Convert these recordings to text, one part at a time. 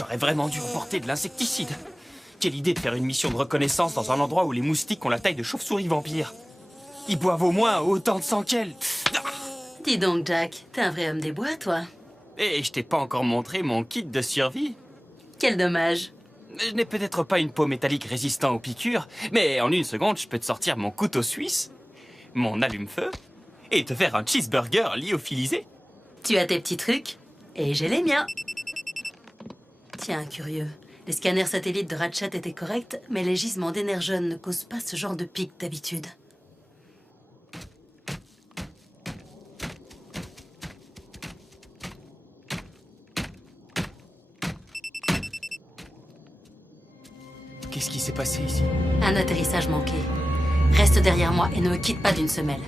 J'aurais vraiment dû reporter de l'insecticide. Quelle idée de faire une mission de reconnaissance dans un endroit où les moustiques ont la taille de chauves-souris vampires. Ils boivent au moins autant de sang qu'elles. Dis donc, Jack, t'es un vrai homme des bois, toi. Et je t'ai pas encore montré mon kit de survie. Quel dommage. Je n'ai peut-être pas une peau métallique résistant aux piqûres, mais en une seconde, je peux te sortir mon couteau suisse, mon allume-feu, et te faire un cheeseburger lyophilisé. Tu as tes petits trucs, et j'ai les miens. Tiens, curieux. Les scanners satellites de Ratchet étaient corrects, mais les gisements d'énergène ne causent pas ce genre de pic d'habitude. Qu'est-ce qui s'est passé ici? Un atterrissage manqué. Reste derrière moi et ne me quitte pas d'une semelle.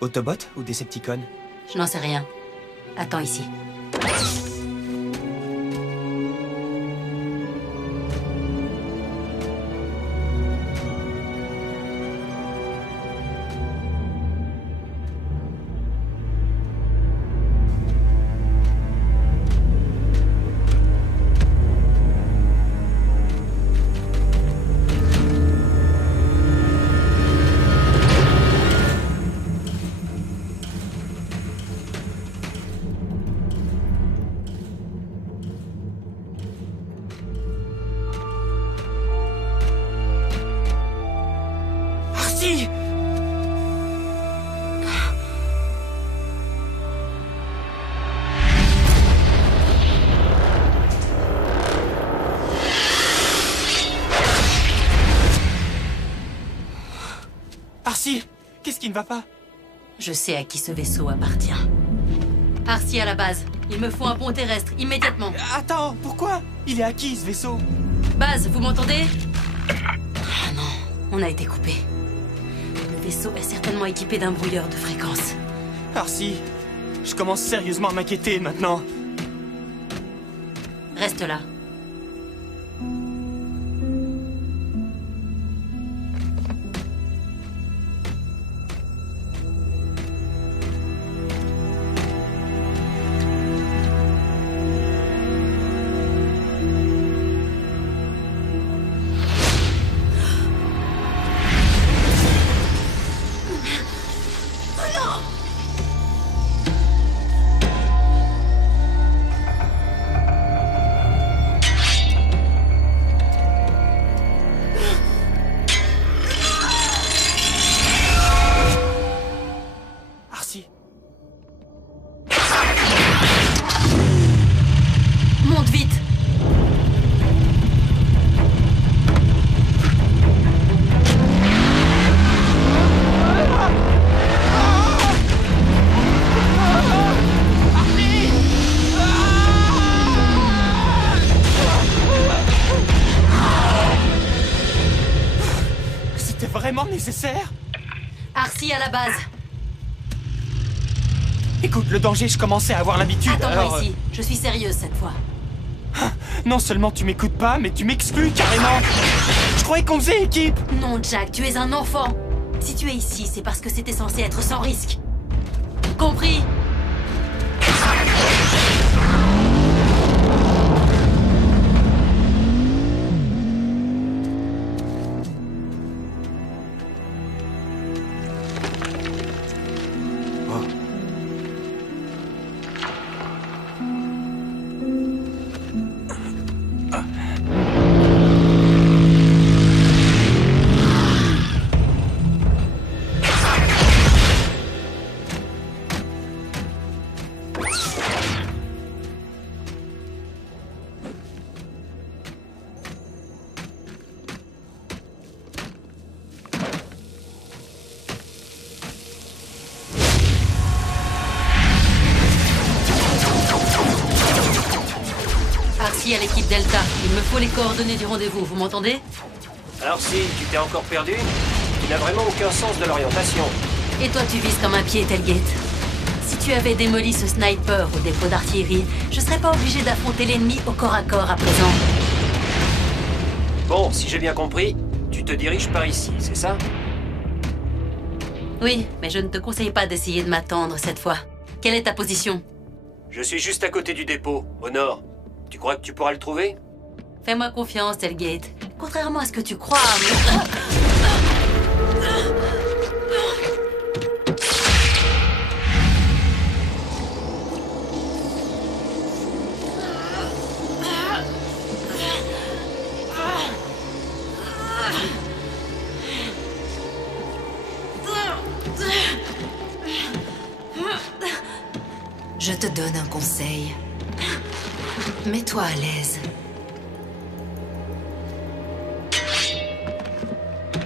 Autobot ou Decepticon? Je n'en sais rien. Attends ici. Arcee! Arcee! Qu'est-ce qui ne va pas? Je sais à qui ce vaisseau appartient. Arcee à la base. Il me faut un pont terrestre, immédiatement. Attends, pourquoi? Il est à qui, ce vaisseau? Base, vous m'entendez? Ah non, on a été coupé. Le vaisseau est certainement équipé d'un brouilleur de fréquence. Arcee, je commence sérieusement à m'inquiéter maintenant. Reste là. Arcee. Monte vite! C'était vraiment nécessaire? Arcee à la base. Écoute, le danger, je commençais à avoir l'habitude. Attends-moi alors, ici. Je suis sérieuse cette fois. Non seulement tu m'écoutes pas, mais tu m'exclus carrément. Je croyais qu'on faisait équipe. Non, Jack, tu es un enfant. Si tu es ici, c'est parce que c'était censé être sans risque. Compris? ici à l'équipe Delta. Il me faut les coordonnées du rendez-vous, vous m'entendez? Alors si tu t'es encore perdu, tu n'as vraiment aucun sens de l'orientation. Et toi, tu vises comme un pied, Tailgate. Si tu avais démoli ce sniper au dépôt d'artillerie, je serais pas obligé d'affronter l'ennemi au corps à corps à présent. Bon, si j'ai bien compris, tu te diriges par ici, c'est ça? Oui, mais je ne te conseille pas d'essayer de m'attendre cette fois. Quelle est ta position? Je suis juste à côté du dépôt, au nord. Tu crois que tu pourras le trouver? Fais-moi confiance, Tailgate. Contrairement à ce que tu crois, Je te donne un conseil. Mets-toi à l'aise.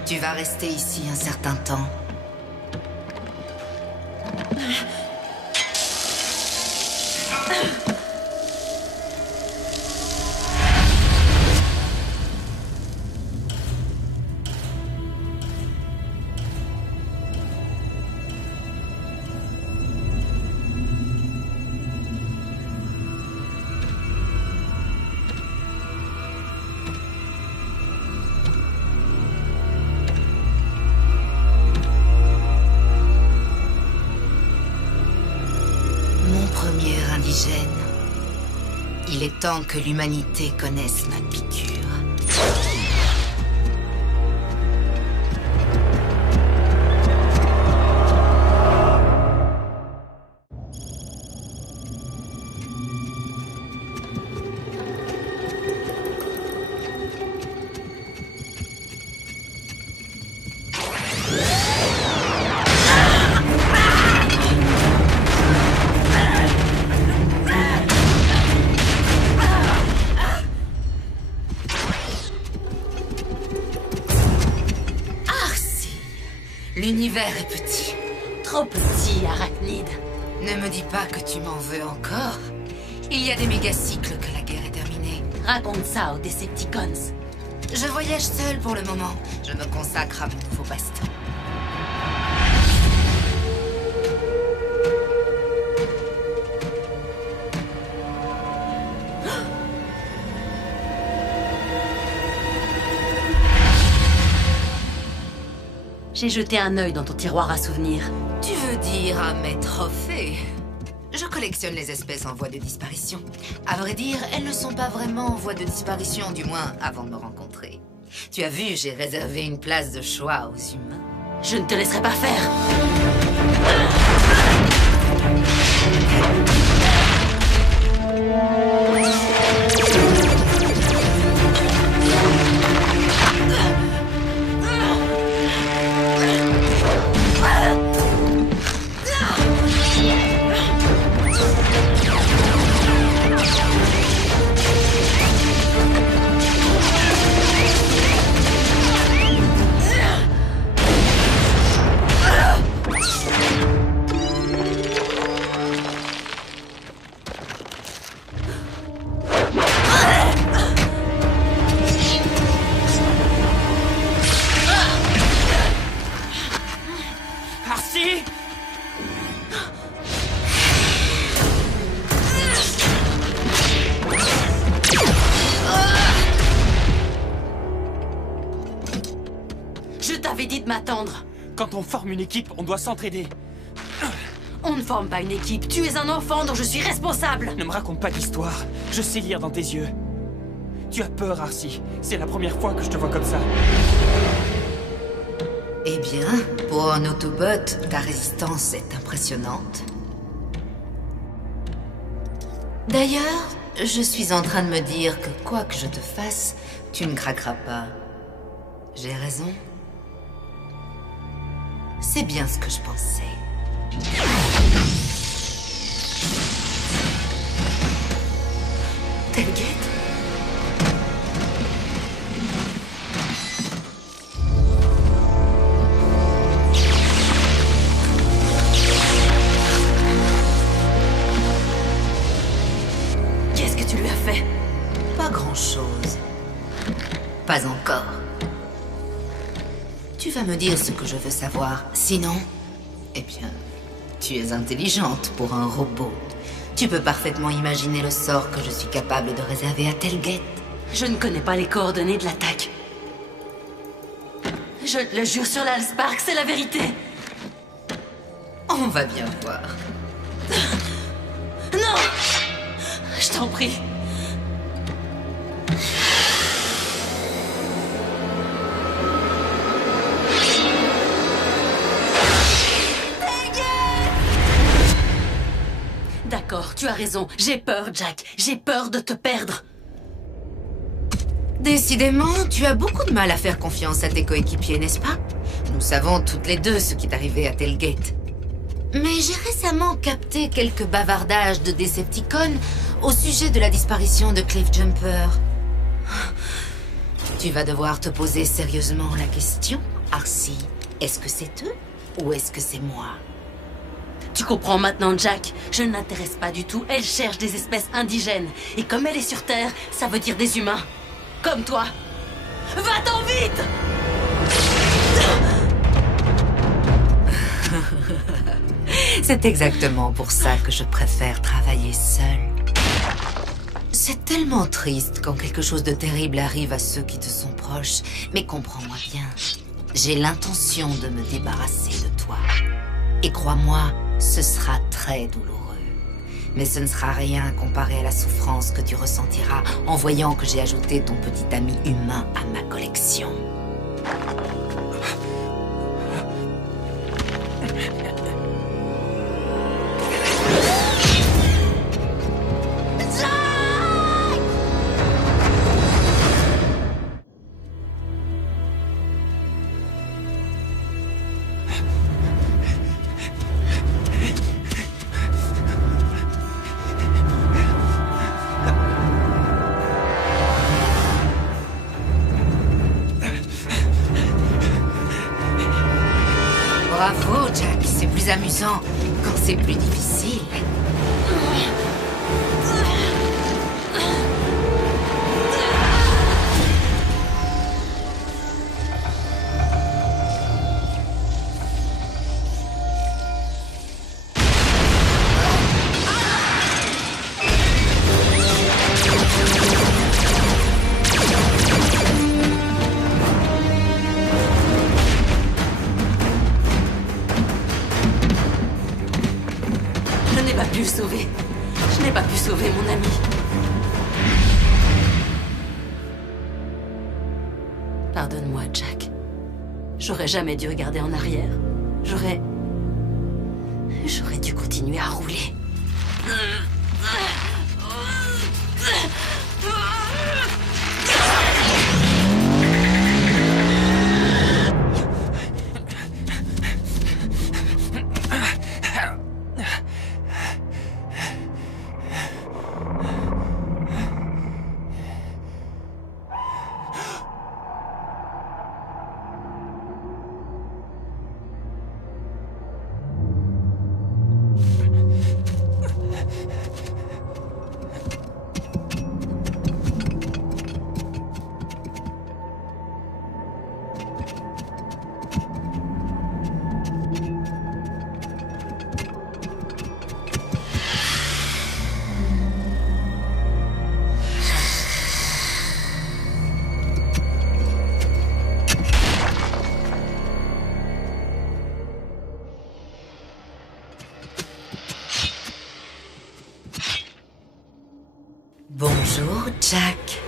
Tu vas rester ici un certain temps. Il est temps que l'humanité connaisse ma piqûre. L'univers est petit. trop petit, arachnide. Ne me dis pas que tu m'en veux encore. Il y a des mégacycles que la guerre est terminée. Raconte ça aux Decepticons. Je voyage seul pour le moment. Je me consacre à mon nouveau passe-temps. J'ai jeté un œil dans ton tiroir à souvenirs. Tu veux dire à mes trophées? Je collectionne les espèces en voie de disparition. À vrai dire, elles ne sont pas vraiment en voie de disparition, du moins avant de me rencontrer. Tu as vu, j'ai réservé une place de choix aux humains. Je ne te laisserai pas faire. Je t'avais dit de m'attendre. Quand on forme une équipe, on doit s'entraider. On ne forme pas une équipe. Tu es un enfant dont je suis responsable. Ne me raconte pas d'histoire. Je sais lire dans tes yeux. Tu as peur, Arcee. C'est la première fois que je te vois comme ça. Eh bien, pour un Autobot, ta résistance est impressionnante. D'ailleurs, je suis en train de me dire que quoi que je te fasse, tu ne craqueras pas. J'ai raison? C'est bien ce que je pensais. Tailgate ? Qu'est-ce que tu lui as fait? Pas grand-chose. Pas encore. Tu vas me dire ce que je veux savoir. Sinon, eh bien, tu es intelligente pour un robot. Tu peux parfaitement imaginer le sort que je suis capable de réserver à Telgate. Je ne connais pas les coordonnées de l'attaque. Je le jure sur l'Allspark, c'est la vérité. On va bien voir. Non! Je t'en prie. D'accord, tu as raison. J'ai peur, Jack. J'ai peur de te perdre. Décidément, tu as beaucoup de mal à faire confiance à tes coéquipiers, n'est-ce pas? Nous savons toutes les deux ce qui est arrivé à Telgate. Mais j'ai récemment capté quelques bavardages de Decepticons au sujet de la disparition de Cliffjumper. Tu vas devoir te poser sérieusement la question, Arcee. Est-ce que c'est eux ou est-ce que c'est moi? Tu comprends maintenant, Jack. Je ne l'intéresse pas du tout. Elle cherche des espèces indigènes. Et comme elle est sur Terre, ça veut dire des humains. Comme toi. Va-t'en vite! C'est exactement pour ça que je préfère travailler seule. C'est tellement triste quand quelque chose de terrible arrive à ceux qui te sont proches. Mais comprends-moi bien, j'ai l'intention de me débarrasser de toi. Et crois-moi, ce sera très douloureux. Mais ce ne sera rien comparé à la souffrance que tu ressentiras en voyant que j'ai ajouté ton petit ami humain à ma collection. Bravo, Jack. C'est plus amusant quand c'est plus difficile. Je n'ai pas pu le sauver. Je n'ai pas pu sauver mon ami. Pardonne-moi, Jack. J'aurais jamais dû regarder en arrière. J'aurais dû continuer à rouler. Bonjour, Jack.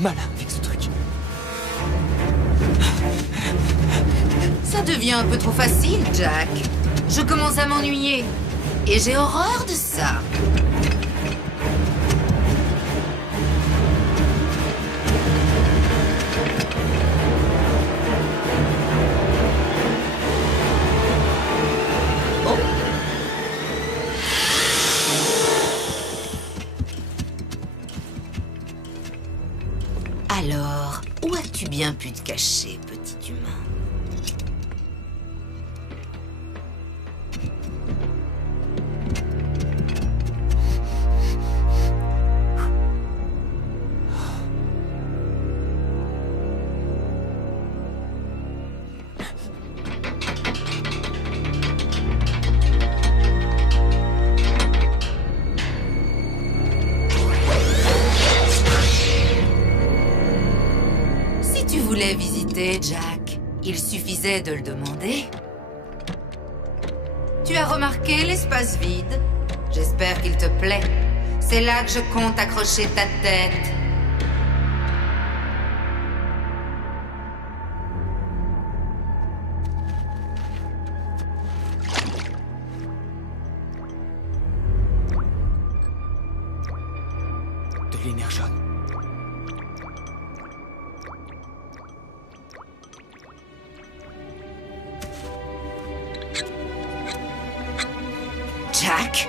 malin avec ce truc. Ça devient un peu trop facile, Jack. Je commence à m'ennuyer. Et j'ai horreur de ça. Alors, où as-tu bien pu te cacher, petit humain? Si tu voulais visiter, Jack, il suffisait de le demander. Tu as remarqué l'espace vide? J'espère qu'il te plaît. C'est là que je compte accrocher ta tête. De l'énergone. Jack?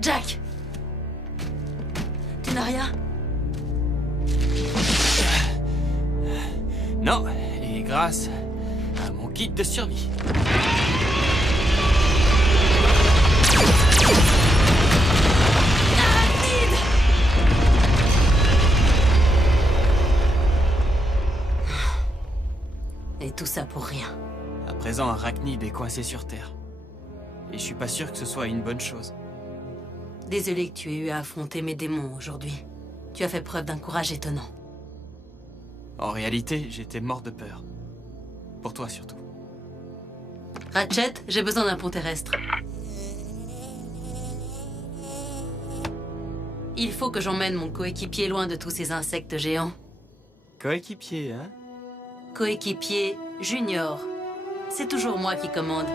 Jack! Tu n'as rien? Non, et grâce à mon kit de survie. Et tout ça pour rien. À présent, Arachnid est coincé sur Terre. Et je suis pas sûr que ce soit une bonne chose. Désolé que tu aies eu à affronter mes démons aujourd'hui. Tu as fait preuve d'un courage étonnant. En réalité, j'étais mort de peur. Pour toi surtout. Ratchet, j'ai besoin d'un pont terrestre. Il faut que j'emmène mon coéquipier loin de tous ces insectes géants. Coéquipier, hein? Coéquipier Junior. C'est toujours moi qui commande.